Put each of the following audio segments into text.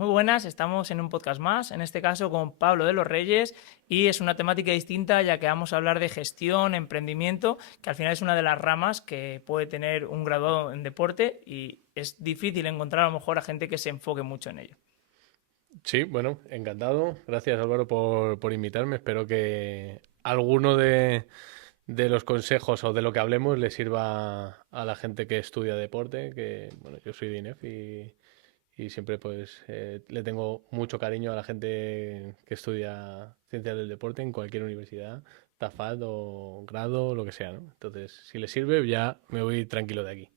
Muy buenas, estamos en un podcast más, en este caso con Pablo de los Reyes, y es una temática distinta ya que vamos a hablar de gestión, emprendimiento, que al final es una de las ramas que puede tener un graduado en deporte y es difícil encontrar a lo mejor a gente que se enfoque mucho en ello. Sí, bueno, encantado. Gracias Álvaro por invitarme. Espero que alguno de los consejos o de lo que hablemos le sirva a la gente que estudia deporte, que bueno, yo soy de INEF y siempre pues le tengo mucho cariño a la gente que estudia ciencias del deporte en cualquier universidad, TAFAD o grado, lo que sea, ¿no? Entonces, si le sirve, ya me voy tranquilo de aquí.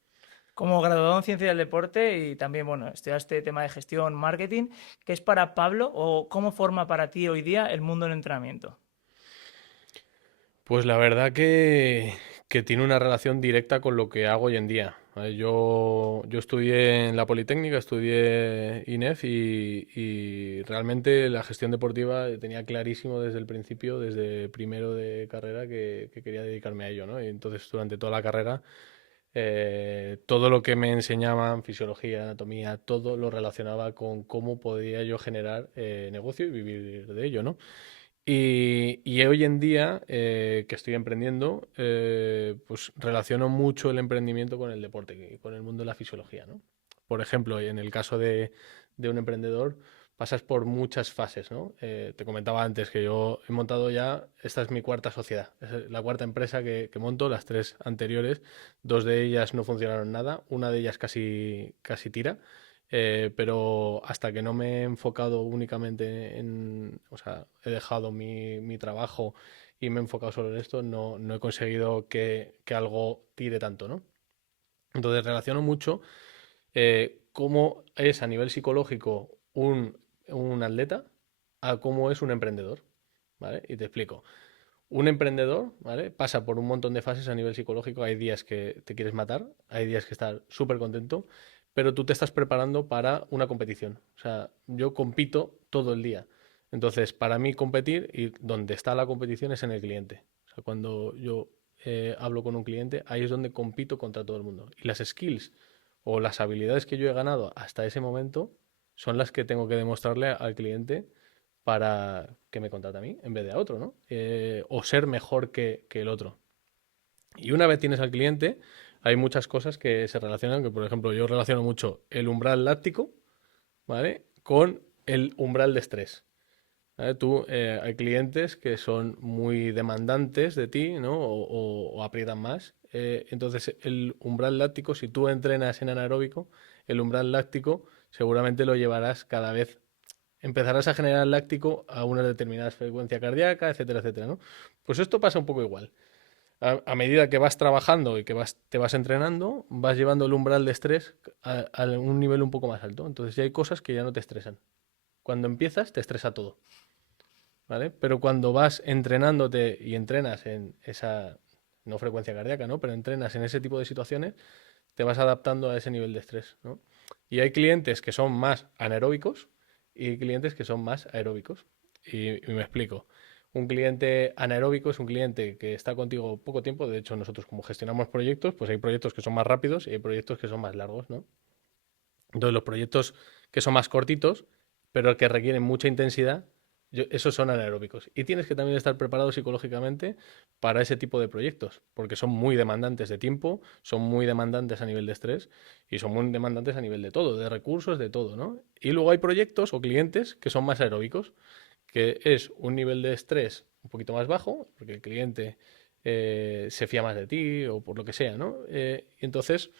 Como graduado en Ciencia del Deporte y también, bueno, estudiaste tema de gestión, marketing, ¿qué es para Pablo o cómo forma para ti hoy día el mundo del entrenamiento? Pues la verdad que tiene una relación directa con lo que hago hoy en día. Yo estudié en la Politécnica, estudié INEF y realmente la gestión deportiva tenía clarísimo desde el principio, desde primero de carrera, que quería dedicarme a ello, ¿no? Y entonces durante toda la carrera todo lo que me enseñaban, fisiología, anatomía, todo lo relacionaba con cómo podía yo generar negocio y vivir de ello, ¿no? Y hoy en día que estoy emprendiendo, pues relaciono mucho el emprendimiento con el deporte y con el mundo de la fisiología, ¿no? Por ejemplo, en el caso de un emprendedor, pasas por muchas fases, ¿no? Te comentaba antes que yo he montado ya, esta es mi cuarta sociedad, es la cuarta empresa que monto, las tres anteriores, dos de ellas no funcionaron nada, una de ellas casi tira. Pero hasta que no me he enfocado únicamente o sea, he dejado mi trabajo y me he enfocado solo en esto, no he conseguido que algo tire tanto, ¿no? Entonces relaciono mucho cómo es a nivel psicológico un atleta a cómo es un emprendedor, ¿vale? Y te explico. Un emprendedor, ¿vale? Pasa por un montón de fases a nivel psicológico. Hay días que te quieres matar, hay días que estás súper contento, pero tú te estás preparando para una competición. O sea, yo compito todo el día. Entonces, para mí competir y donde está la competición es en el cliente. O sea, cuando yo hablo con un cliente, ahí es donde compito contra todo el mundo. Y las skills o las habilidades que yo he ganado hasta ese momento son las que tengo que demostrarle al cliente para que me contrate a mí en vez de a otro, ¿no? O ser mejor que el otro. Y una vez tienes al cliente, hay muchas cosas que se relacionan, que por ejemplo yo relaciono mucho el umbral láctico, ¿vale? Con el umbral de estrés. ¿Vale? Hay clientes que son muy demandantes de ti, ¿no? O aprietan más. Entonces, el umbral láctico, si tú entrenas en anaeróbico, el umbral láctico seguramente lo llevarás cada vez empezarás a generar láctico a una determinada frecuencia cardíaca, etcétera, etcétera, ¿no? Pues esto pasa un poco igual. A medida que vas trabajando y que te vas entrenando, vas llevando el umbral de estrés a un nivel un poco más alto. Entonces ya hay cosas que ya no te estresan. Cuando empiezas, te estresa todo, ¿vale? Pero cuando vas entrenándote y entrenas en esa, no frecuencia cardíaca, ¿no? Pero entrenas en ese tipo de situaciones, te vas adaptando a ese nivel de estrés, ¿no? Y hay clientes que son más anaeróbicos y hay clientes que son más aeróbicos. Y me explico. Un cliente anaeróbico es un cliente que está contigo poco tiempo. De hecho, nosotros como gestionamos proyectos, pues hay proyectos que son más rápidos y hay proyectos que son más largos, ¿no? Entonces, los proyectos que son más cortitos, pero que requieren mucha intensidad, esos son anaeróbicos. Y tienes que también estar preparado psicológicamente para ese tipo de proyectos, porque son muy demandantes de tiempo, son muy demandantes a nivel de estrés y son muy demandantes a nivel de todo, de recursos, de todo, ¿no? Y luego hay proyectos o clientes que son más aeróbicos, que es un nivel de estrés un poquito más bajo, porque el cliente se fía más de ti o por lo que sea, ¿no? Entonces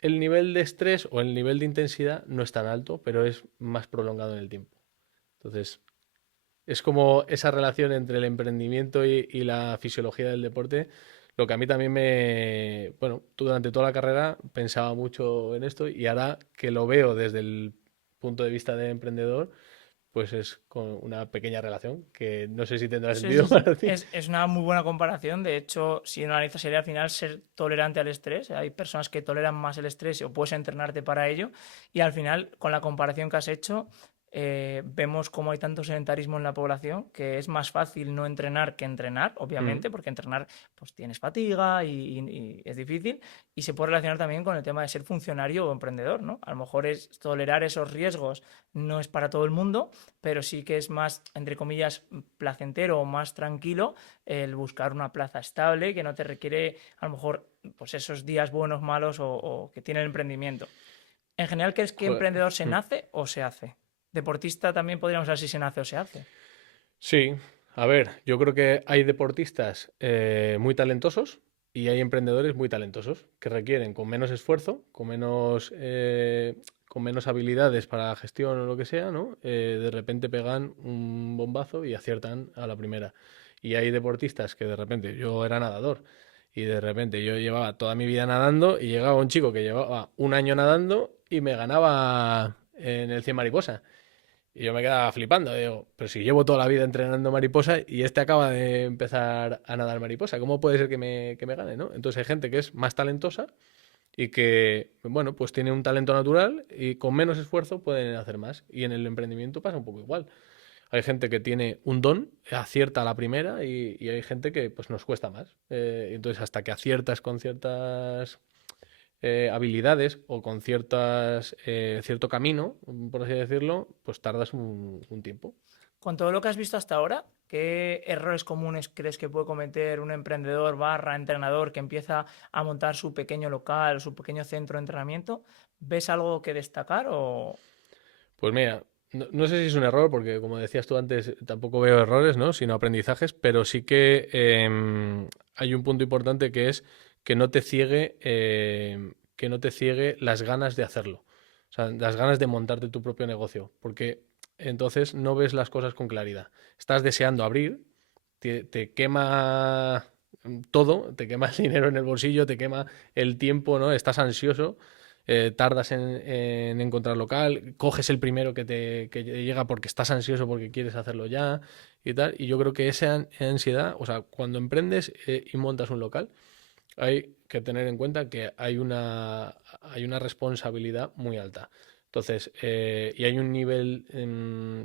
el nivel de estrés o el nivel de intensidad no es tan alto, pero es más prolongado en el tiempo. Entonces, es como esa relación entre el emprendimiento y la fisiología del deporte, lo que a mí también bueno, durante toda la carrera pensaba mucho en esto y ahora que lo veo desde el punto de vista de emprendedor, pues es con una pequeña relación que no sé si tendrá Sí, sentido sí, sí. para ti. Es una muy buena comparación. De hecho, si analizas, sería al final ser tolerante al estrés. Hay personas que toleran más el estrés o puedes entrenarte para ello. Y al final, con la comparación que has hecho, vemos cómo hay tanto sedentarismo en la población que es más fácil no entrenar que entrenar, obviamente, porque entrenar pues tienes fatiga y es difícil, y se puede relacionar también con el tema de ser funcionario o emprendedor, ¿no? A lo mejor es tolerar esos riesgos no es para todo el mundo, pero sí que es más, entre comillas, placentero o más tranquilo el buscar una plaza estable que no te requiere a lo mejor pues esos días buenos, malos o que tiene el emprendimiento. En general, ¿crees que Joder. emprendedor se nace o se hace? Deportista también podríamos saber si se nace o se hace. Sí, a ver, yo creo que hay deportistas muy talentosos y hay emprendedores muy talentosos que requieren con menos esfuerzo, con menos habilidades para la gestión o lo que sea, ¿no? De repente pegan un bombazo y aciertan a la primera. Y hay deportistas que de repente, yo era nadador y de repente yo llevaba toda mi vida nadando y llegaba un chico que llevaba un año nadando y me ganaba en el 100 mariposa. Y yo me quedaba flipando. Digo, pero si llevo toda la vida entrenando mariposa y este acaba de empezar a nadar mariposa, ¿cómo puede ser que me gane, no? Entonces hay gente que es más talentosa y que, bueno, pues tiene un talento natural y con menos esfuerzo pueden hacer más. Y en el emprendimiento pasa un poco igual. Hay gente que tiene un don, acierta a la primera y hay gente que pues nos cuesta más. Entonces hasta que aciertas con ciertas habilidades o con cierto camino, por así decirlo, pues tardas un tiempo. Con todo lo que has visto hasta ahora, ¿qué errores comunes crees que puede cometer un emprendedor barra entrenador que empieza a montar su pequeño local, su pequeño centro de entrenamiento? ¿Ves algo que destacar o...? Pues mira, no sé si es un error, porque como decías tú antes, tampoco veo errores, ¿no? Sino aprendizajes, pero sí que hay un punto importante que es que no te ciegue las ganas de hacerlo. O sea, las ganas de montarte tu propio negocio, porque entonces no ves las cosas con claridad. Estás deseando abrir, te quema todo, te quema el dinero en el bolsillo, te quema el tiempo, ¿no? Estás ansioso, tardas en encontrar local, coges el primero que llega porque estás ansioso porque quieres hacerlo ya y tal. Y yo creo que esa ansiedad, o sea, cuando emprendes y montas un local, hay que tener en cuenta que hay una responsabilidad muy alta. Entonces, y hay un nivel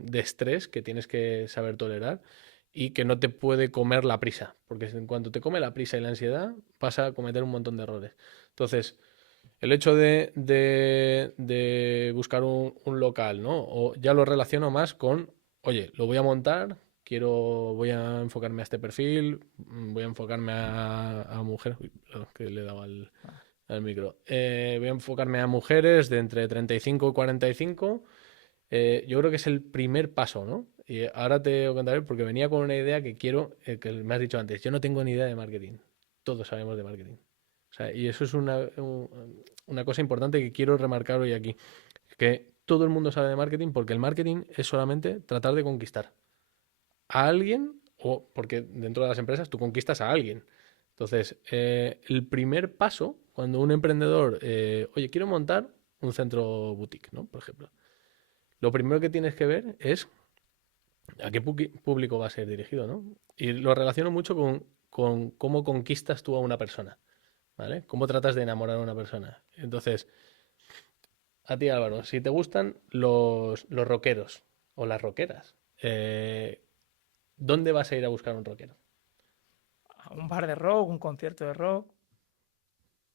de estrés que tienes que saber tolerar y que no te puede comer la prisa, porque en cuanto te come la prisa y la ansiedad, vas a cometer un montón de errores. Entonces, el hecho de buscar un local, ¿no? O ya lo relaciono más con, oye, lo voy a montar, voy a enfocarme a este perfil, voy a enfocarme a mujeres, uy, perdón, que le he dado al micro. Voy a enfocarme a mujeres de entre 35 y 45. Yo creo que es el primer paso, ¿no? Y ahora te contaré porque venía con una idea que quiero, que me has dicho antes. Yo no tengo ni idea de marketing. Todos sabemos de marketing. O sea, y eso es una cosa importante que quiero remarcar hoy aquí. Que todo el mundo sabe de marketing porque el marketing es solamente tratar de conquistar a alguien o porque dentro de las empresas tú conquistas a alguien. Entonces, el primer paso cuando un emprendedor, oye, quiero montar un centro boutique, ¿no? Por ejemplo. Lo primero que tienes que ver es a qué público va a ser dirigido, ¿no? Y lo relaciono mucho con cómo conquistas tú a una persona, ¿vale? Cómo tratas de enamorar a una persona. Entonces, a ti Álvaro, si te gustan los rockeros o las rockeras, ¿dónde vas a ir a buscar un rockero? A un bar de rock, un concierto de rock.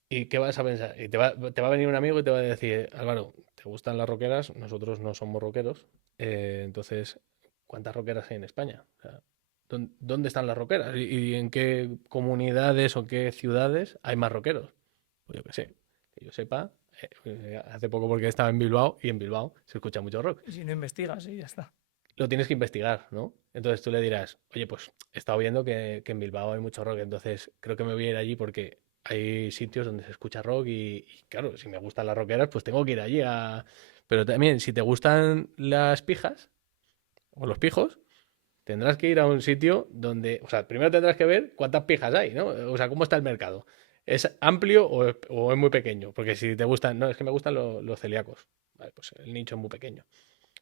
¿Y qué vas a pensar? Y te va a venir un amigo y te va a decir, Álvaro, ¿te gustan las rockeras? Nosotros no somos rockeros. Entonces, ¿cuántas rockeras hay en España? O sea, ¿dónde están las rockeras? ¿Y en qué comunidades o qué ciudades hay más rockeros? Pues yo qué sé, que yo sepa, hace poco porque estaba en Bilbao y en Bilbao se escucha mucho rock. Y si no investigas, sí, ya está. Lo tienes que investigar, ¿no? Entonces tú le dirás, oye, pues he estado viendo que en Bilbao hay mucho rock, entonces creo que me voy a ir allí porque hay sitios donde se escucha rock y claro, si me gustan las rockeras, pues tengo que ir allí a... Pero también, si te gustan las pijas o los pijos, tendrás que ir a un sitio donde, o sea, primero tendrás que ver cuántas pijas hay, ¿no? O sea, cómo está el mercado. ¿Es amplio o es muy pequeño? Porque si te gustan, no, es que me gustan los celíacos. Vale, pues el nicho es muy pequeño,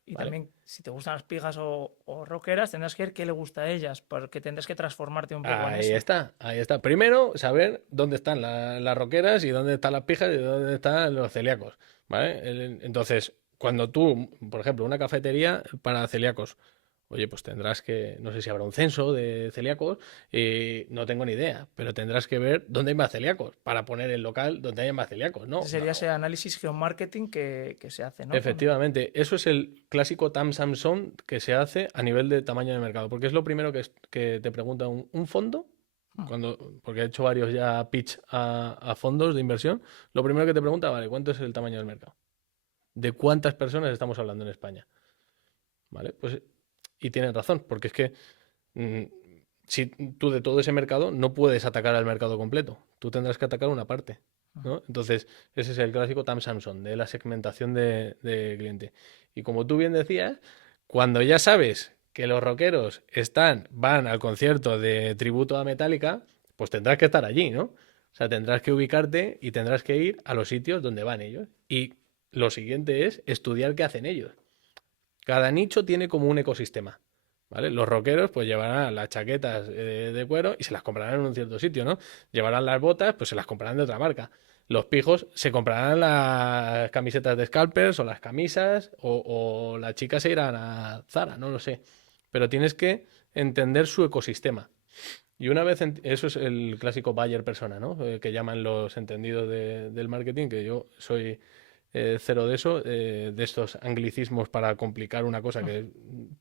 Y ¿vale? también, si te gustan las pijas o rockeras, tendrás que ver qué le gusta a ellas, porque tendrás que transformarte un poco en Ahí eso. está, ahí está. Primero, saber dónde están las roqueras y dónde están las pijas y dónde están los celíacos, ¿vale? Entonces, cuando tú, por ejemplo, una cafetería para celíacos, oye, pues tendrás que, no sé si habrá un censo de celíacos, no tengo ni idea, pero tendrás que ver dónde hay más celíacos para poner el local donde haya más celíacos, Ese ¿no? sería ese análisis geomarketing que se hace, ¿no? Efectivamente, eso es el clásico Tam Samson que se hace a nivel de tamaño de mercado, porque es lo primero que te pregunta un fondo, porque he hecho varios ya pitch a fondos de inversión, lo primero que te pregunta, vale, ¿cuánto es el tamaño del mercado? ¿De cuántas personas estamos hablando en España? ¿Vale? Pues, y tienen razón, porque es que mm, si tú de todo ese mercado no puedes atacar al mercado completo, tú tendrás que atacar una parte, ¿no? Entonces, ese es el clásico Tam Samson de la segmentación de cliente. Y como tú bien decías, cuando ya sabes que los rockeros van al concierto de tributo a Metallica, pues tendrás que estar allí, ¿no? O sea, tendrás que ubicarte y tendrás que ir a los sitios donde van ellos. Y lo siguiente es estudiar qué hacen ellos. Cada nicho tiene como un ecosistema, ¿vale? Los rockeros pues llevarán las chaquetas de cuero y se las comprarán en un cierto sitio, ¿no? Llevarán las botas, pues se las comprarán de otra marca. Los pijos se comprarán las camisetas de scalpers o las camisas o las chicas se irán a Zara, no lo sé. Pero tienes que entender su ecosistema. Y una vez, eso es el clásico buyer persona, ¿no? Que llaman los entendidos del marketing, que yo soy cero de eso, de estos anglicismos para complicar una cosa que es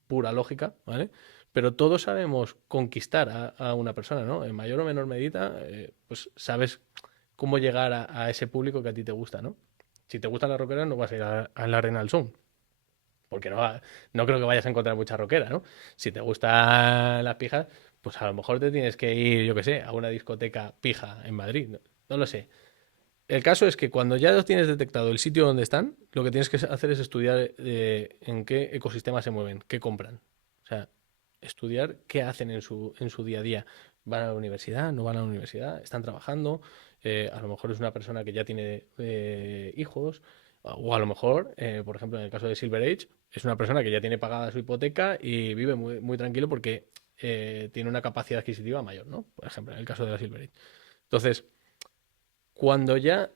pura lógica, ¿vale? Pero todos sabemos conquistar a una persona, ¿no? En mayor o menor medida, pues sabes cómo llegar a ese público que a ti te gusta, ¿no? Si te gustan las rockeras, no vas a ir a la Arena del Sound, porque no creo que vayas a encontrar mucha rockera, ¿no? Si te gustan las pijas, pues a lo mejor te tienes que ir, yo qué sé, a una discoteca pija en Madrid, no lo sé. El caso es que cuando ya los tienes detectado el sitio donde están, lo que tienes que hacer es estudiar en qué ecosistema se mueven, qué compran. O sea, estudiar qué hacen en su día a día. ¿Van a la universidad? ¿No van a la universidad? ¿Están trabajando? A lo mejor es una persona que ya tiene hijos. O a lo mejor, por ejemplo, en el caso de Silver Age, es una persona que ya tiene pagada su hipoteca y vive muy, muy tranquilo porque tiene una capacidad adquisitiva mayor, ¿no? Por ejemplo, en el caso de la Silver Age. Entonces, cuando ya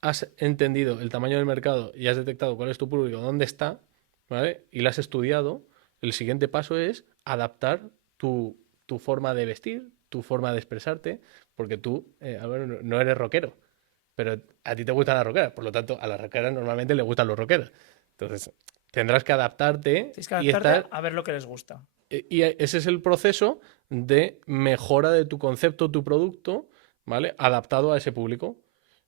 has entendido el tamaño del mercado y has detectado cuál es tu público, dónde está, ¿vale? Y lo has estudiado, el siguiente paso es adaptar tu forma de vestir, tu forma de expresarte, porque tú, a ver, no eres rockero, pero a ti te gustan las rockeras, por lo tanto, a las rockeras normalmente les gustan los rockeros. Entonces, tendrás que adaptarte Tienes que y adaptarte estar. a ver lo que les gusta. Y ese es el proceso de mejora de tu concepto, tu producto, ¿vale? Adaptado a ese público.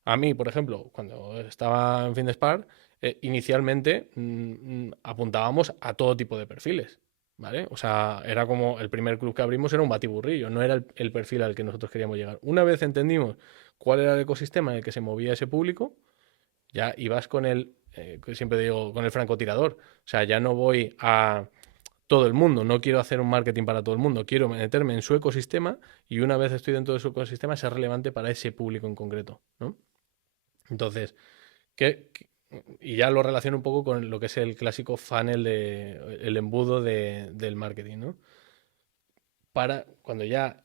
A mí, por ejemplo, cuando estaba en Findespar, inicialmente apuntábamos a todo tipo de perfiles, ¿vale? O sea, era como el primer club que abrimos era un batiburrillo, no era el perfil al que nosotros queríamos llegar. Una vez entendimos cuál era el ecosistema en el que se movía ese público, ya ibas con que siempre digo, con el francotirador. O sea, ya no voy a todo el mundo, no quiero hacer un marketing para todo el mundo, quiero meterme en su ecosistema y una vez estoy dentro de su ecosistema ser relevante para ese público en concreto, ¿no? Entonces, y ya lo relaciono un poco con lo que es el clásico funnel, el embudo del marketing, ¿no? Para cuando ya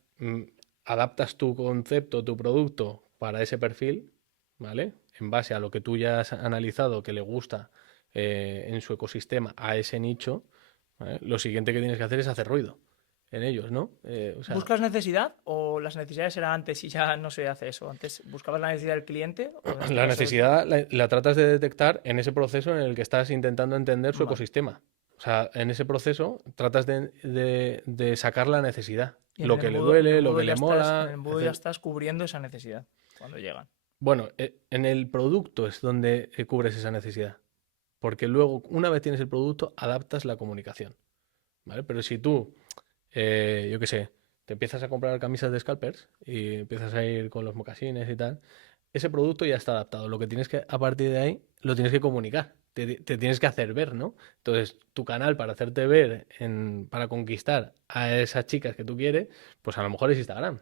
adaptas tu concepto, tu producto para ese perfil, ¿vale? En base a lo que tú ya has analizado que le gusta en su ecosistema a ese nicho, ¿vale? Lo siguiente que tienes que hacer es hacer ruido en ellos, ¿no? O sea, ¿Buscas necesidad o las necesidades eran antes y ya no se hace eso? ¿Antes buscabas la necesidad del cliente o en este la caso necesidad la tratas de detectar en ese proceso en el que estás intentando entender su Vale. ecosistema. O sea, en ese proceso tratas de sacar la necesidad, Y lo que le duele, lo que le en el mola, embudo ya etc. estás cubriendo esa necesidad cuando llegan. Bueno, en el producto es donde cubres esa necesidad. Porque luego, una vez tienes el producto, adaptas la comunicación. ¿Vale? Pero si tú, yo qué sé, te empiezas a comprar camisas de scalpers y empiezas a ir con los mocasines y tal, ese producto ya está adaptado. Lo que tienes que, a partir de ahí, lo tienes que comunicar. Te tienes que hacer ver, ¿no? Entonces, tu canal para hacerte ver, para conquistar a esas chicas que tú quieres, pues a lo mejor es Instagram.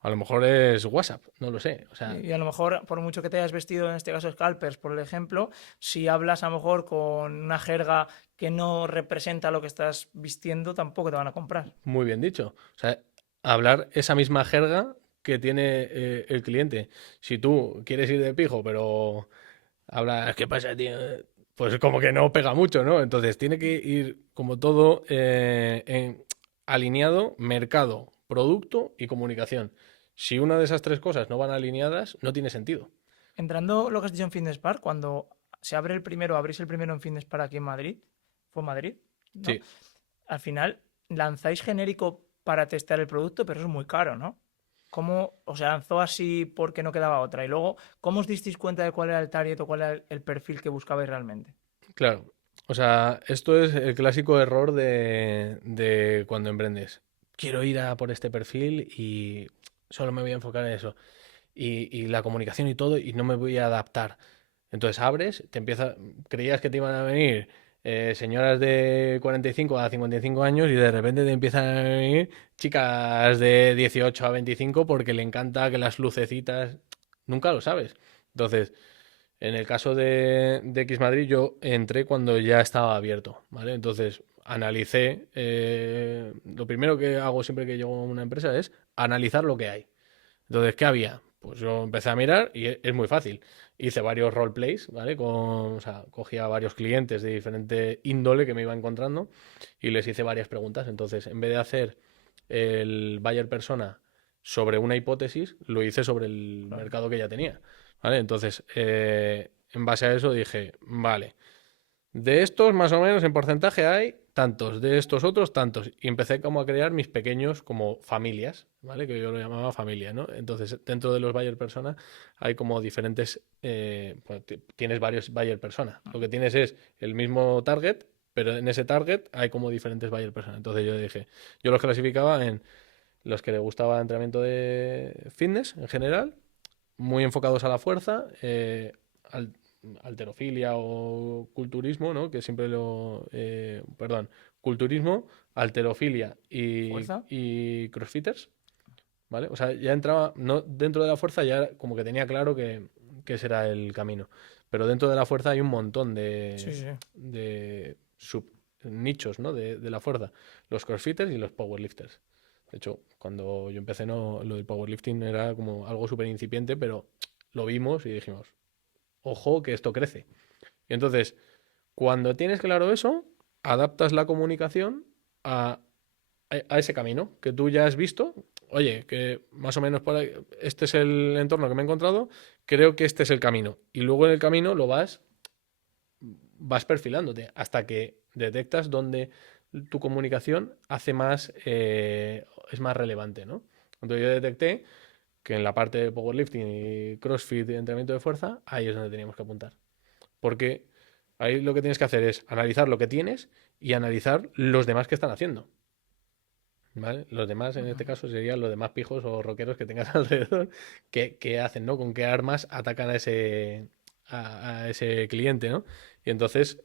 A lo mejor es WhatsApp, no lo sé. O sea, Y a lo mejor, por mucho que te hayas vestido, en este caso scalpers, por ejemplo, si hablas a lo mejor con una jerga que no representa lo que estás vistiendo, tampoco te van a comprar. muy bien dicho. O sea, hablar esa misma jerga que tiene el cliente. Si tú quieres ir de pijo, pero hablas, ¿qué pasa, tío? pues como que no pega mucho, ¿no? Entonces tiene que ir como todo alineado, mercado, producto y comunicación. Si una de esas tres cosas no van alineadas, no tiene sentido. Entrando lo que has dicho en Fitness Park, cuando se abre el primero, abrís el primero en Fitness Park aquí en Madrid, fue Madrid, ¿no? Sí, Al final lanzáis genérico para testar el producto, pero eso es muy caro, ¿no? ¿Cómo, o sea, lanzó así porque no quedaba otra? Y luego, ¿cómo os disteis cuenta de cuál era el target o cuál era el perfil que buscabais realmente? claro. O sea, esto es el clásico error de cuando emprendes. Quiero ir a por este perfil y solo me voy a enfocar en eso. Y la comunicación y todo, y no me voy a adaptar. Entonces abres, creías que te iban a venir señoras de 45 a 55 años y de repente te empiezan a venir chicas de 18 a 25 porque le encanta que las lucecitas, nunca lo sabes. Entonces, en el caso de X Madrid, yo entré cuando ya estaba abierto, ¿vale? Entonces, analicé, lo primero que hago siempre que llego a una empresa es analizar lo que hay. Entonces, ¿qué había? Pues yo empecé a mirar y es muy fácil. Hice varios roleplays, ¿vale? O sea, cogía varios clientes de diferente índole que me iba encontrando y les hice varias preguntas. Entonces, en vez de hacer el buyer persona sobre una hipótesis, lo hice sobre el Claro. mercado que ya tenía, ¿vale? Entonces, en base a eso dije, vale, de estos, más o menos, en porcentaje hay tantos, de estos otros tantos. Y empecé como a crear mis pequeños como familias, ¿vale? Que yo lo llamaba familia, ¿no? Entonces, dentro de los buyer persona hay como diferentes, pues, tienes varios buyer persona. Lo que tienes es el mismo target, pero en ese target hay como diferentes buyer persona. Entonces yo dije, yo los clasificaba en los que les gustaba el entrenamiento de fitness en general, muy enfocados a la fuerza, al alterofilia o culturismo, ¿no? Que siempre perdón, culturismo, alterofilia ¿Fuerza? y crossfitters, ¿vale? O sea, ya entraba, no, dentro de la fuerza ya como que tenía claro que ese era el camino. Pero dentro de la fuerza hay un montón Sí, sí. de sub nichos, ¿no? De la fuerza. Los crossfitters y los powerlifters. De hecho, cuando yo empecé, no, lo del powerlifting era como algo súper incipiente, pero lo vimos y dijimos, ojo que esto crece. Y entonces, cuando tienes claro eso, adaptas la comunicación a ese camino que tú ya has visto. Oye, que más o menos por ahí, este es el entorno que me he encontrado, creo que este es el camino. Y luego en el camino vas perfilándote hasta que detectas dónde tu comunicación es más relevante, ¿no? Entonces yo detecté que en la parte de powerlifting y crossfit y entrenamiento de fuerza, ahí es donde teníamos que apuntar. Porque ahí lo que tienes que hacer es analizar lo que tienes y analizar los demás que están haciendo. ¿Vale? Los demás, en este Ujú. caso, serían los demás pijos o rockeros que tengas alrededor, que hacen, ¿no? Con qué armas atacan a ese cliente, ¿no? Y entonces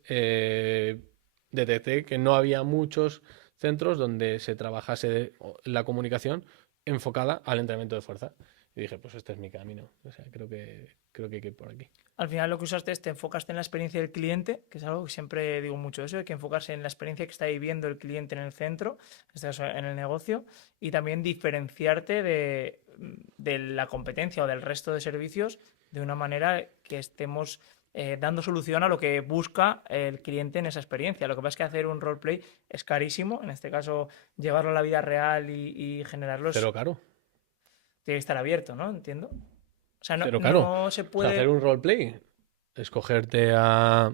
detecté que no había muchos centros donde se trabajase la comunicación enfocada al entrenamiento de fuerza. Y dije, pues este es mi camino. O sea, creo que hay que ir por aquí. Al final lo que usaste es te enfocaste en la experiencia del cliente, que es algo que siempre digo mucho eso, hay que enfocarse en la experiencia que está viviendo el cliente en el centro, en este caso en el negocio, y también diferenciarte de la competencia o del resto de servicios de una manera que estemos dando solución a lo que busca el cliente en esa experiencia. Lo que pasa es que hacer un roleplay es carísimo, en este caso llevarlo a la vida real y generarlo Cero caro. tiene que estar abierto, ¿no? Entiendo. O sea, no, Cero caro. no se O sea, hacer puede. un roleplay, escogerte a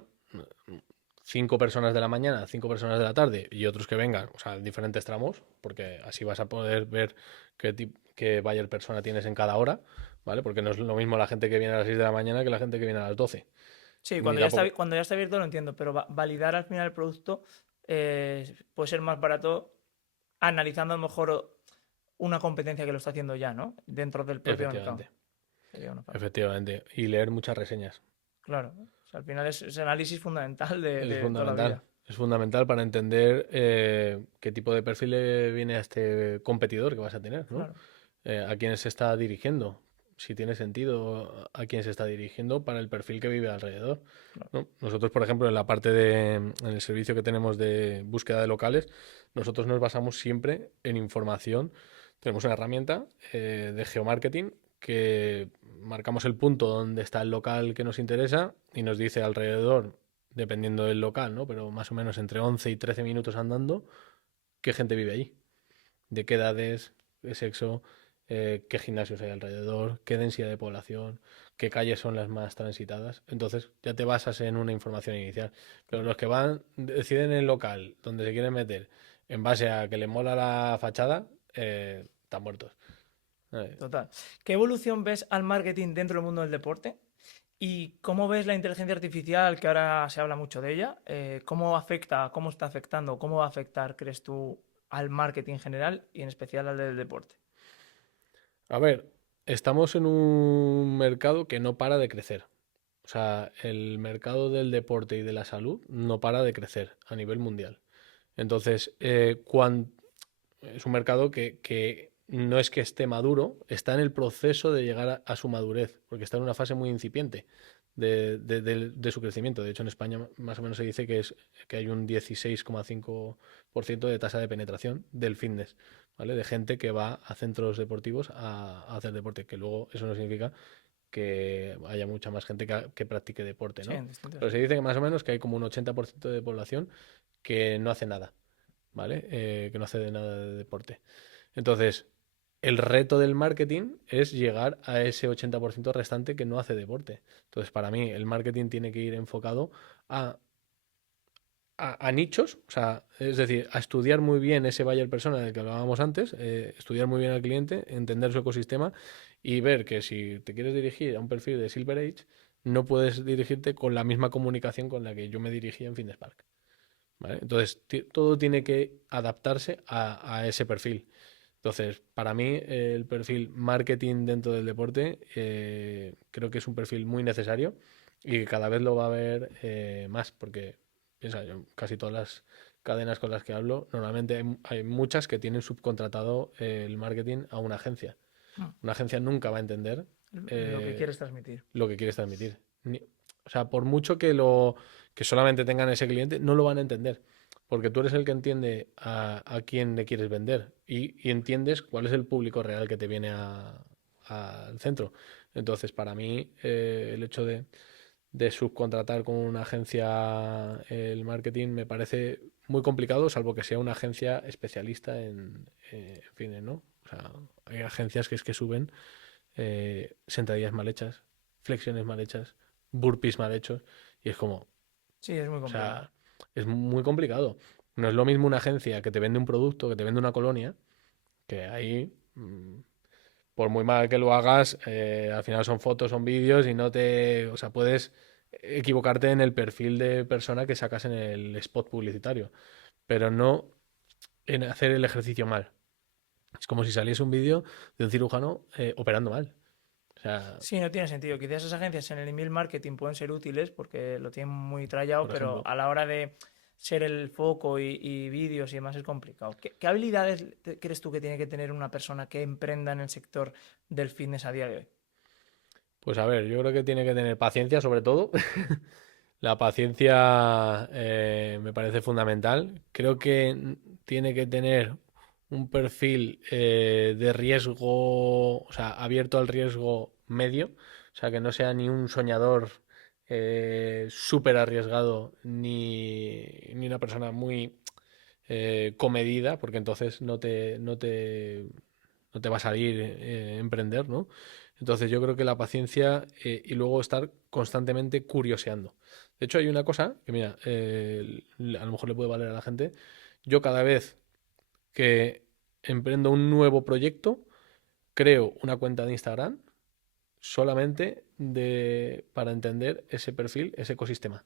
5 personas de la mañana, 5 personas de la tarde y otros que vengan, o sea, en diferentes tramos, porque así vas a poder ver qué buyer persona tienes en cada hora, ¿vale? Porque no es lo mismo la gente que viene a las 6 de la mañana que la gente que viene a las 12. Sí, Ni cuando tampoco. ya está abierto lo entiendo, pero validar al final el producto puede ser más barato analizando a lo mejor una competencia que lo está haciendo ya, ¿no? Dentro del propio mercado. Efectivamente, Sería una forma. efectivamente. Y leer muchas reseñas. Claro. O sea, al final es análisis fundamental Es de toda la fundamental. vida. Es fundamental para entender qué tipo de perfil le viene a este competidor que vas a tener, ¿no? Claro. A quién se está dirigiendo, si tiene sentido a quién se está dirigiendo para el perfil que vive alrededor, Claro. ¿no? Nosotros, por ejemplo, en el servicio que tenemos de búsqueda de locales, nosotros nos basamos siempre en información. Tenemos una herramienta de geomarketing que marcamos el punto donde está el local que nos interesa y nos dice alrededor dependiendo del local, ¿no? Pero más o menos entre 11 y 13 minutos andando, ¿qué gente vive allí? ¿De qué edades? ¿Qué sexo? ¿Qué gimnasios hay alrededor? ¿Qué densidad de población? ¿Qué calles son las más transitadas? Entonces ya te basas en una información inicial. Pero los que deciden el local donde se quieren meter en base a que les mola la fachada, están muertos. Total. ¿Qué evolución ves al marketing dentro del mundo del deporte? ¿Y cómo ves la inteligencia artificial, que ahora se habla mucho de ella? ¿Cómo afecta, cómo está afectando, cómo va a afectar, crees tú, al marketing en general y en especial al del deporte? A ver, estamos en un mercado que no para de crecer. O sea, el mercado del deporte y de la salud no para de crecer a nivel mundial. Entonces, es un mercado que no es que esté maduro, está en el proceso de llegar a su madurez, porque está en una fase muy incipiente de su crecimiento. De hecho, en España más o menos se dice que hay un 16,5% de tasa de penetración del fitness, ¿vale? De gente que va a centros deportivos a hacer deporte, que luego eso no significa que haya mucha más gente que practique deporte, Sí, ¿no? en distintos Pero se ámbitos. dice que más o menos que hay como un 80% de población que no hace nada, ¿vale? Que no hace de nada de deporte. Entonces, el reto del marketing es llegar a ese 80% restante que no hace deporte. Entonces, para mí, el marketing tiene que ir enfocado a, a nichos, o sea, es decir, a estudiar muy bien ese buyer persona del que hablábamos antes, estudiar muy bien al cliente, entender su ecosistema y ver que si te quieres dirigir a un perfil de Silver Age, no puedes dirigirte con la misma comunicación con la que yo me dirigía en Fitness Park. ¿Vale? Entonces, todo tiene que adaptarse a ese perfil. Entonces, para mí, el perfil marketing dentro del deporte creo que es un perfil muy necesario y que cada vez lo va a haber más, porque piensa, yo, casi todas las cadenas con las que hablo, normalmente hay muchas que tienen subcontratado el marketing a una agencia. Mm. Una agencia nunca va a entender Lo que eh, quieres transmitir. lo que quieres transmitir. O sea, por mucho que solamente tengan ese cliente, no lo van a entender. Porque tú eres el que entiende a quién le quieres vender y entiendes cuál es el público real que te viene al centro. Entonces, para mí, el hecho de subcontratar con una agencia el marketing me parece muy complicado, salvo que sea una agencia especialista en fines, ¿no? O sea, hay agencias que es que suben sentadillas mal hechas, flexiones mal hechas, burpees mal hechos, y es como, Sí, es muy o complicado. sea, es muy complicado. No es lo mismo una agencia que te vende un producto, que te vende una colonia, que ahí, por muy mal que lo hagas, al final son fotos, son vídeos y no te, o sea, puedes equivocarte en el perfil de persona que sacas en el spot publicitario, pero no en hacer el ejercicio mal. Es como si saliese un vídeo de un cirujano operando mal. O sea, Sí, no tiene sentido. Quizás esas agencias en el email marketing pueden ser útiles porque lo tienen muy trallado, por pero ejemplo, a la hora de ser el foco y vídeos y demás es complicado. ¿Qué habilidades crees tú que tiene que tener una persona que emprenda en el sector del fitness a día de hoy? pues a ver, yo creo que tiene que tener paciencia sobre todo. La paciencia me parece fundamental. Creo que tiene que tener un perfil de riesgo, o sea, abierto al riesgo medio, o sea, que no sea ni un soñador súper arriesgado ni una persona muy comedida, porque entonces no te va a salir emprender, ¿no? Entonces yo creo que la paciencia y luego estar constantemente curioseando. De hecho hay una cosa que, mira, a lo mejor le puede valer a la gente. Yo cada vez que emprendo un nuevo proyecto, creo una cuenta de Instagram solamente para entender ese perfil, ese ecosistema.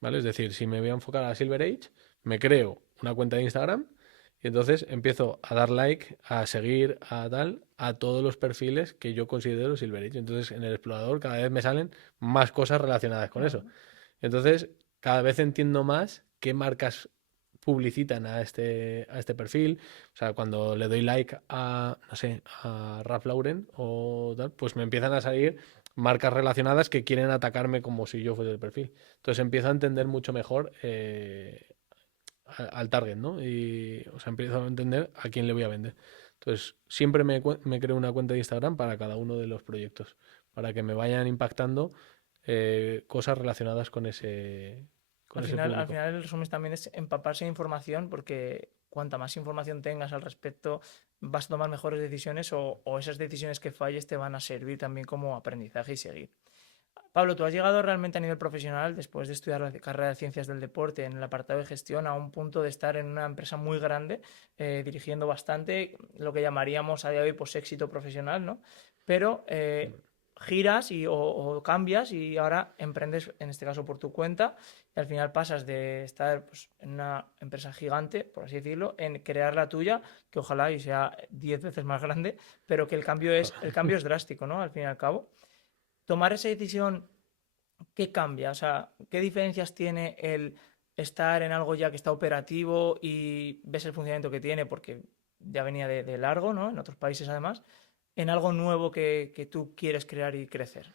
¿Vale? Es decir, si me voy a enfocar a Silver Age, me creo una cuenta de Instagram y entonces empiezo a dar like, a seguir, a tal, a todos los perfiles que yo considero Silver Age. Entonces en el explorador cada vez me salen más cosas relacionadas con eso. Claro. Entonces cada vez entiendo más qué marcas publicitan a este perfil. O sea, cuando le doy like a, no sé, a Ralph Lauren o tal, pues me empiezan a salir marcas relacionadas que quieren atacarme como si yo fuese el perfil. Entonces empiezo a entender mucho mejor al target, ¿no? Y, o sea, empiezo a entender a quién le voy a vender. Entonces, siempre me creo una cuenta de Instagram para cada uno de los proyectos, para que me vayan impactando cosas relacionadas con Al ese final, al público. final el resumen también es empaparse de información porque cuanta más información tengas al respecto, vas a tomar mejores decisiones o esas decisiones que falles te van a servir también como aprendizaje y seguir. Pablo, ¿tú has llegado realmente a nivel profesional, después de estudiar la carrera de Ciencias del Deporte en el apartado de gestión, a un punto de estar en una empresa muy grande, dirigiendo bastante, lo que llamaríamos a día de hoy pues, éxito profesional, ¿no? Pero giras o cambias y ahora emprendes, en este caso por tu cuenta, y al final pasas de estar pues, en una empresa gigante, por así decirlo, en crear la tuya, que ojalá y sea 10 veces más grande, pero que el cambio es drástico, ¿no? Al fin y al cabo tomar esa decisión, ¿qué cambia? O sea, ¿qué diferencias tiene el estar en algo ya que está operativo y ves el funcionamiento que tiene, porque ya venía de largo, ¿no? En otros países además, en algo nuevo que tú quieres crear y crecer.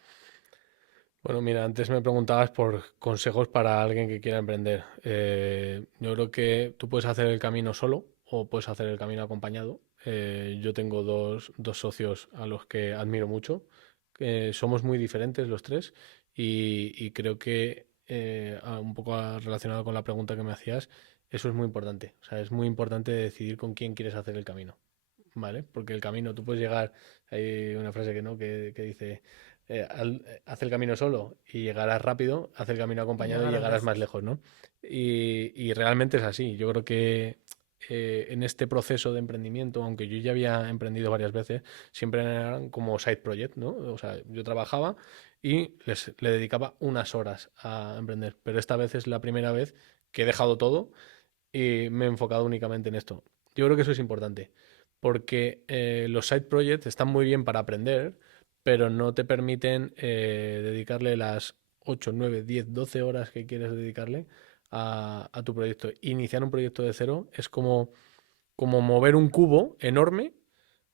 Bueno, mira, antes me preguntabas por consejos para alguien que quiera emprender. Yo creo que tú puedes hacer el camino solo o puedes hacer el camino acompañado. Yo tengo dos socios a los que admiro mucho. Somos muy diferentes los tres y creo que un poco relacionado con la pregunta que me hacías, eso es muy importante. O sea, es muy importante decidir con quién quieres hacer el camino. ¿Vale? Porque el camino, tú puedes llegar, hay una frase que no, que dice, haz el camino solo y llegarás rápido, haz el camino Y acompañado y llegarás llegarás más lejos. lejos, ¿no? Y realmente es así. Yo creo que en este proceso de emprendimiento, aunque yo ya había emprendido varias veces, siempre eran como side project, ¿no? O sea, yo trabajaba y le dedicaba unas horas a emprender, pero esta vez es la primera vez que he dejado todo y me he enfocado únicamente en esto. Yo creo que eso es importante, porque los side projects están muy bien para aprender, pero no te permiten dedicarle las 8 9 10 12 horas que quieres dedicarle a tu proyecto. Iniciar un proyecto de cero es como mover un cubo enorme,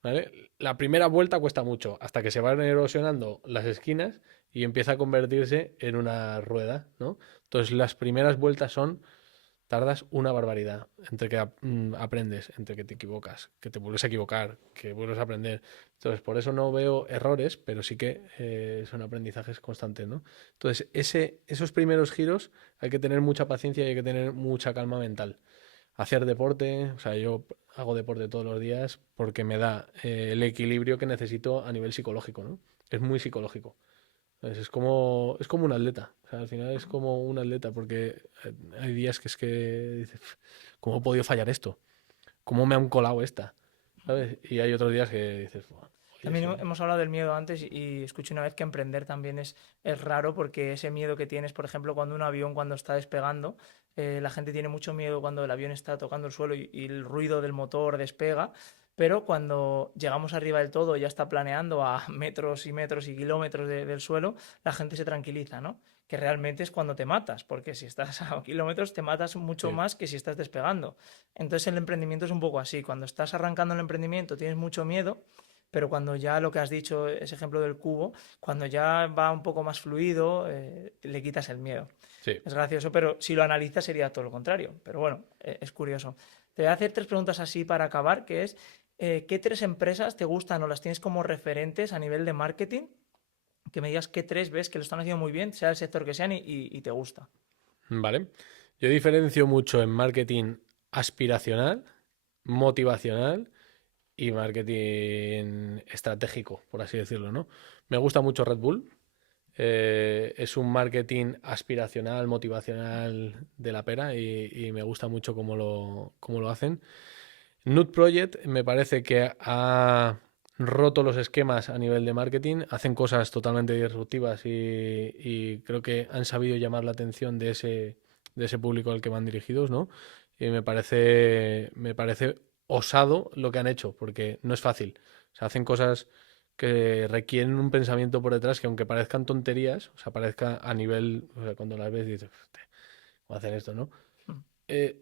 ¿vale? La primera vuelta cuesta mucho, hasta que se van erosionando las esquinas y empieza a convertirse en una rueda, ¿no? Entonces las primeras vueltas tardas una barbaridad entre que aprendes, entre que te equivocas, que te vuelves a equivocar, que vuelves a aprender. Entonces, por eso no veo errores, pero sí que son aprendizajes constantes, ¿no? Entonces, esos primeros giros hay que tener mucha paciencia y hay que tener mucha calma mental. Hacer deporte, o sea, yo hago deporte todos los días porque me da el equilibrio que necesito a nivel psicológico, ¿no? Es muy psicológico. ¿Sabes? Es como un atleta. O sea, al final es como un atleta porque hay días que es que dices, ¿cómo he podido fallar esto? ¿Cómo me han colado esta? ¿Sabes? Y hay otros días que dices, "Buah, oye, También sí, hemos hablado del miedo antes y escuché una vez que emprender también es raro porque ese miedo que tienes, por ejemplo, cuando un avión cuando está despegando, la gente tiene mucho miedo cuando el avión está tocando el suelo y el ruido del motor despega, pero cuando llegamos arriba del todo, ya está planeando a metros y metros y kilómetros del suelo, la gente se tranquiliza, ¿no? Que realmente es cuando te matas, porque si estás a kilómetros te matas mucho sí, más que si estás despegando. Entonces el emprendimiento es un poco así, cuando estás arrancando el emprendimiento tienes mucho miedo, pero cuando ya lo que has dicho, ese ejemplo del cubo, cuando ya va un poco más fluido, le quitas el miedo. sí. Es gracioso, pero si lo analizas sería todo lo contrario. Pero bueno, es curioso. Te voy a hacer tres preguntas así para acabar, que es, ¿qué tres empresas te gustan o las tienes como referentes a nivel de marketing? Que me digas qué tres ves que lo están haciendo muy bien, sea el sector que sean y te gusta. Vale. Yo diferencio mucho en marketing aspiracional, motivacional y marketing estratégico, por así decirlo, ¿no? Me gusta mucho Red Bull. Es un marketing aspiracional, motivacional de la pera y me gusta mucho cómo lo hacen. Nude Project me parece que ha roto los esquemas a nivel de marketing, hacen cosas totalmente disruptivas y creo que han sabido llamar la atención de ese público al que van dirigidos, ¿no? Y me parece osado lo que han hecho, porque no es fácil. O sea, hacen cosas que requieren un pensamiento por detrás que aunque parezcan tonterías, o sea, parezca a nivel, o sea, cuando las ves dices, "Hostia, ¿cómo hacen esto, no?"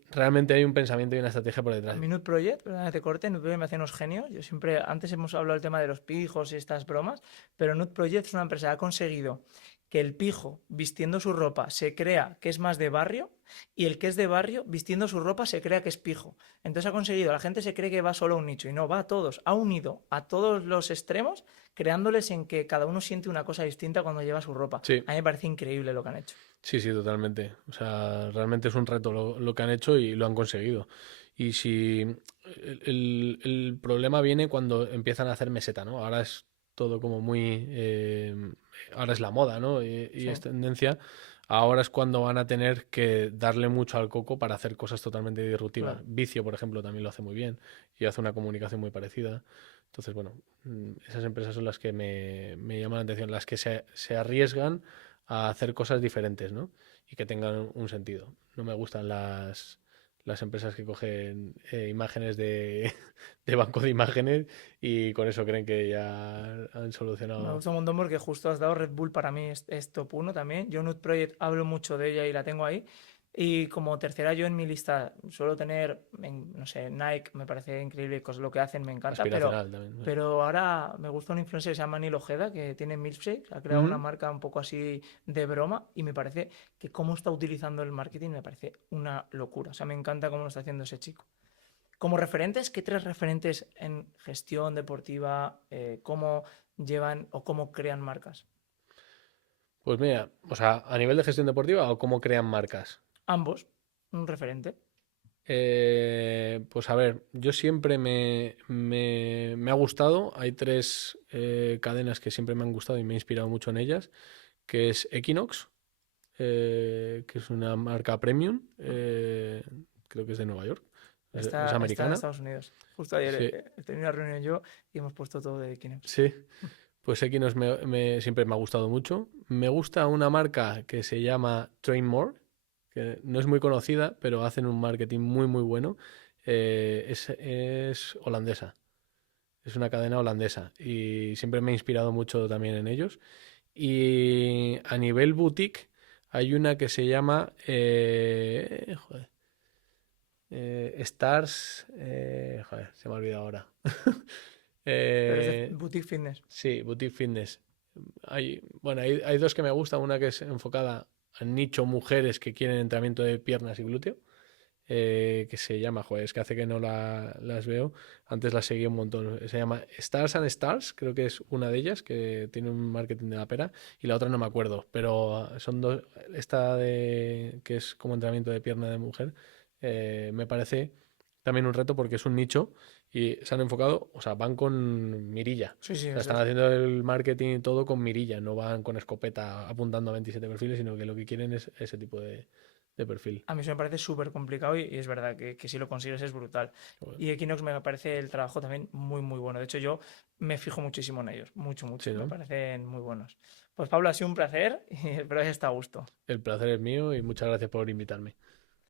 Realmente hay un pensamiento y una estrategia por A detrás. mí Nude Project, perdona que te corte, Nude Project me hacen unos genios. Yo siempre, antes hemos hablado del tema de los pijos y estas bromas, pero Nude Project es una empresa que ha conseguido que el pijo vistiendo su ropa se crea que es más de barrio y el que es de barrio vistiendo su ropa se crea que es pijo. Entonces ha conseguido, la gente se cree que va solo a un nicho y no, va a todos, ha unido a todos los extremos creándoles en que cada uno siente una cosa distinta cuando lleva su ropa. Sí, A mí me parece increíble lo que han hecho. sí, sí, totalmente. O sea, realmente es un reto lo que han hecho y lo han conseguido. Y si el problema viene cuando empiezan a hacer meseta, ¿no? Ahora es todo como muy... ahora es la moda, ¿no? Y Sí, es tendencia. Ahora es cuando van a tener que darle mucho al coco para hacer cosas totalmente disruptivas. claro. Vicio, por ejemplo, también lo hace muy bien y hace una comunicación muy parecida. Entonces, bueno, esas empresas son las que me llaman la atención, las que se arriesgan a hacer cosas diferentes, ¿no? Y que tengan un sentido. No me gustan las empresas que cogen imágenes de banco de imágenes y con eso creen que ya han Me solucionado. gusta un montón porque justo has dado Red Bull, para mí es top 1 también. Yo Nut Project hablo mucho de ella y la tengo ahí. Y como tercera yo en mi lista suelo tener, no sé, Nike, me parece increíble lo que hacen, me encanta, Aspiracional también. pero ahora me gusta un influencer que se llama Neil Ojeda, que tiene Milkshake, ha creado una Ujú. marca un poco así de broma y me parece que cómo está utilizando el marketing me parece una locura. O sea, me encanta cómo lo está haciendo ese chico. Como referentes, ¿qué tres referentes en gestión deportiva, cómo llevan o cómo crean marcas? Pues mira, o sea, a nivel de gestión deportiva o cómo crean marcas. Ambos, un referente. Pues a ver, yo siempre me ha gustado. Hay tres cadenas que siempre me han gustado y me he inspirado mucho en ellas, que es Equinox, que es una marca premium, creo que es de Nueva York, es Está en americana. Estados Unidos. Justo ayer Sí, he tenido una reunión yo y hemos puesto todo de Equinox. sí. Pues Equinox siempre me ha gustado mucho. Me gusta una marca que se llama Train More, que no es muy conocida, pero hacen un marketing muy, muy bueno. Es holandesa, es una cadena holandesa y siempre me he inspirado mucho también en ellos. Y a nivel boutique hay una que se llama Stars, joder, se me ha olvidado ahora. Pero es de Eh, boutique fitness. sí, boutique fitness. Bueno, hay dos que me gustan. Una que es enfocada al nicho mujeres que quieren entrenamiento de piernas y glúteo, que se llama, joder, es que hace que no las veo. Antes las seguía un montón. Se llama Stars and Stars, creo que es una de ellas, que tiene un marketing de la pera, y la otra no me acuerdo, pero son dos. Esta que es como entrenamiento de pierna de mujer, me parece también un reto porque es un nicho y se han enfocado, o sea, van con mirilla. Sí, sí, O sea, eso están es. haciendo el marketing y todo con mirilla, no van con escopeta apuntando a 27 perfiles, sino que lo que quieren es ese tipo de perfil. A mí eso me parece súper complicado y es verdad que si lo consigues es brutal. Bueno, Y Equinox me parece el trabajo también muy, muy bueno. De hecho, yo me fijo muchísimo en ellos. Mucho, mucho. sí, Me ¿no? parecen muy buenos. Pues Pablo, ha sido un placer y espero que haya estado a gusto. El placer es mío y muchas gracias por invitarme.